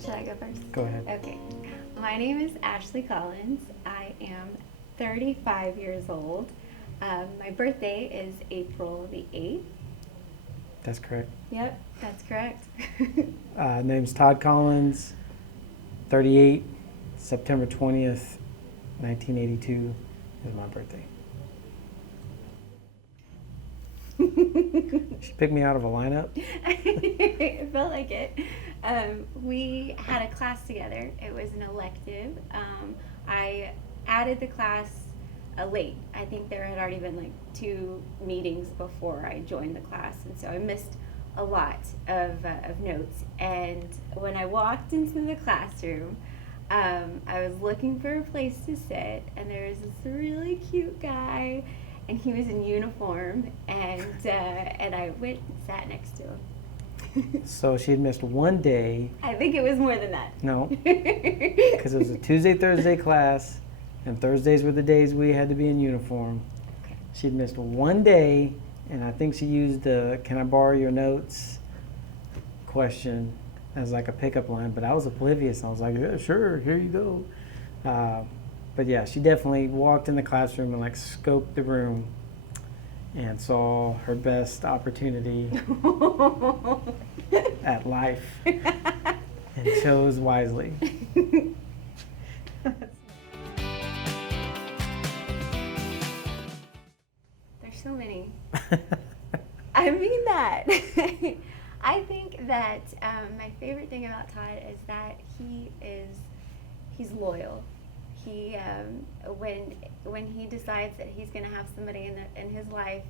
Should I go first? Go ahead. Okay. My name is Ashlee Collins. I am 35 years old. My birthday is April the 8th. That's correct. Yep, that's correct. Name's Todd Collins, 38, September 20th, 1982 is my birthday. She picked me out of a lineup. It felt like it. We had a class together. It was an elective. I added the class late. I think there had already been like 2 meetings before I joined the class, and so I missed a lot of notes. And when I walked into the classroom, I was looking for a place to sit, and there was this really cute guy, and he was in uniform, and I went and sat next to him. So she had missed one day. I think it was more than that. No, because it was a Tuesday, Thursday class, and Thursdays were the days we had to be in uniform. She'd missed one day, and I think she used the "Can I borrow your notes?" question as like a pickup line, but I was oblivious. I was like, yeah, sure, here you go. But yeah, she definitely walked in the classroom and like scoped the room and saw her best opportunity at life and chose wisely. There's so many. I mean that. I think that my favorite thing about Todd is that he's loyal. He when he decides that he's going to have somebody in his life,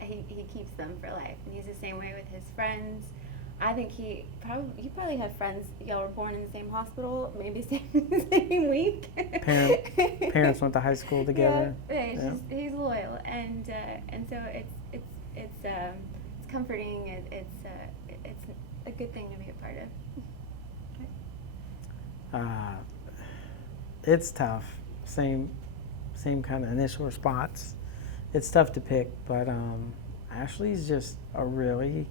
he keeps them for life, and he's the same way with his friends. I think you probably have friends. Y'all were born in the same hospital, maybe same week. Parents went to high school together. Yeah. He's loyal, and so it's comforting. It's a good thing to be a part of. It's tough. Same kind of initial response. It's tough to pick, but Ashlee's just a really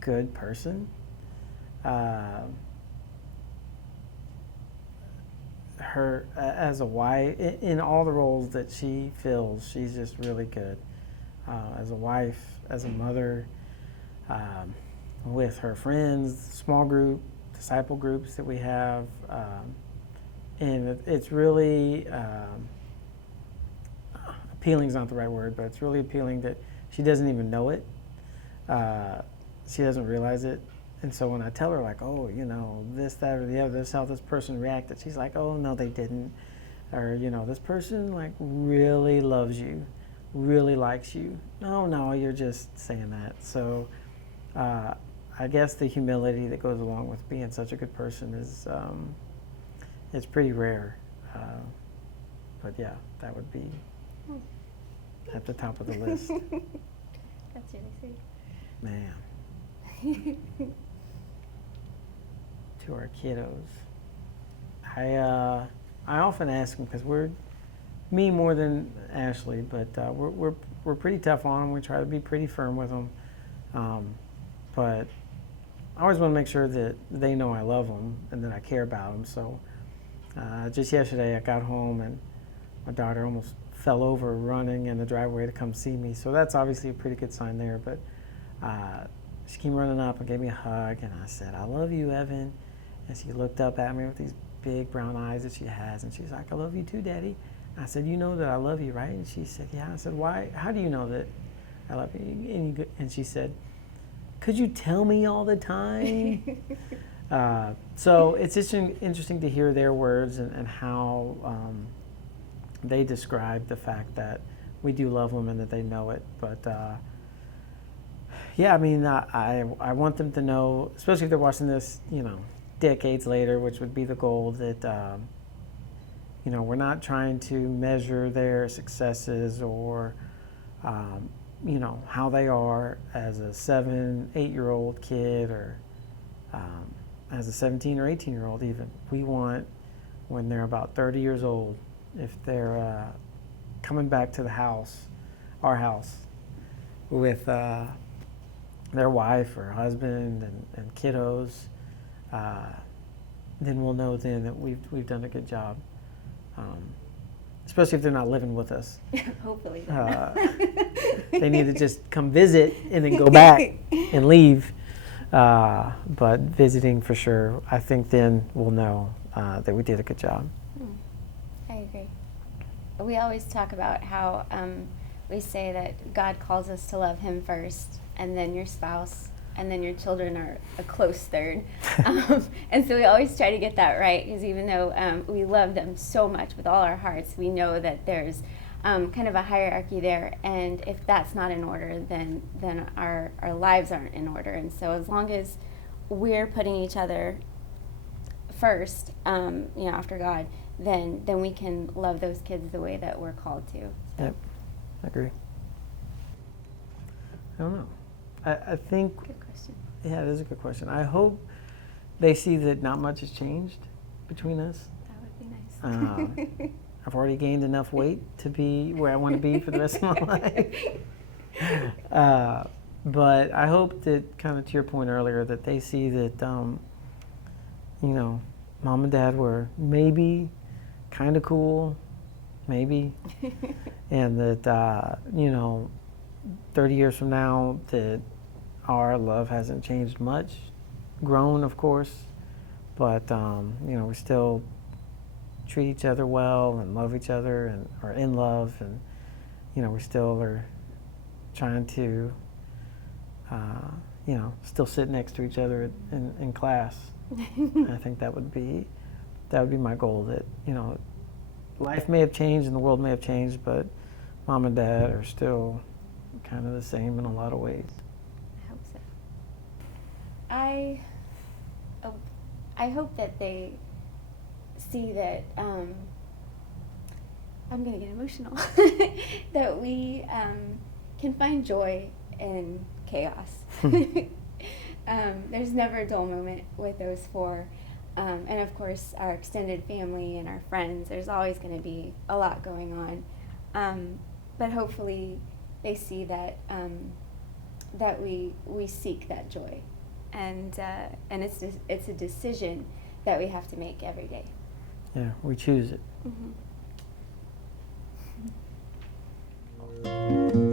good person. Her as a wife, in all the roles that she fills, she's just really good. As a wife, as a mother, with her friends, small group, disciple groups that we have. And it's really appealing is not the right word, but it's really appealing that she doesn't even know it. She doesn't realize it. And so when I tell her, like, oh, this, that, or the other, this is how this person reacted, she's like, oh, no, they didn't. Or, this person, like, really loves you, really likes you. No, you're just saying that. So I guess the humility that goes along with being such a good person is it's pretty rare. But yeah, that would be at the top of the list. That's really sweet. Man. To our kiddos. I often ask them, because we're me more than Ashlee, but we're pretty tough on them. We try to be pretty firm with them, but I always want to make sure that they know I love them and that I care about them. So just yesterday, I got home and my daughter almost fell over running in the driveway to come see me. So that's obviously a pretty good sign there. But she came running up and gave me a hug, and I said, "I love you, Evan." And she looked up at me with these big brown eyes that she has, and she's like, "I love you too, Daddy." And I said, "You know that I love you, right?" And she said, "Yeah." I said, "Why? How do you know that I love you?" And she said, "Could you tell me all the time?" So it's just interesting to hear their words and how they describe the fact that we do love them and that they know it. But yeah, I mean, I want them to know, especially if they're watching this, decades later, which would be the goal, that we're not trying to measure their successes or how they are as a 7, 8-year-old kid, or as a 17 or 18-year-old even. We want, when they're about 30 years old, if they're coming back to the house, our house, with their wife or husband and kiddos, then we'll know then that we've done a good job. Especially if they're not living with us. Hopefully. They need to just come visit and then go back and leave. But visiting for sure, I think then we'll know that we did a good job. I agree. We always talk about how we say that God calls us to love Him first, and then your spouse, and then your children are a close third. And so we always try to get that right, because even though we love them so much with all our hearts, we know that there's kind of a hierarchy there, and if that's not in order, then our lives aren't in order. And so as long as we're putting each other first, after God, then we can love those kids the way that we're called to. So. Yep, I agree. I don't know. I think. Good question. Yeah, it is a good question. I hope they see that not much has changed between us. That would be nice. I've already gained enough weight to be where I want to be for the rest of my life. But I hope that, kind of to your point earlier, that they see that, mom and dad were maybe kind of cool, maybe, and that, 30 years from now, that our love hasn't changed much, grown, of course, but, we still treat each other well and love each other and are in love, and we still are trying to still sit next to each other in class. I think that would be my goal, that life may have changed and the world may have changed, but mom and dad are still kind of the same in a lot of ways. I hope so. I hope that they see that, I'm going to get emotional, that we can find joy in chaos. There's never a dull moment with those four. And of course, our extended family and our friends, there's always going to be a lot going on. But hopefully they see that that we seek that joy. And it's a decision that we have to make every day. Yeah, we choose it. Mm-hmm.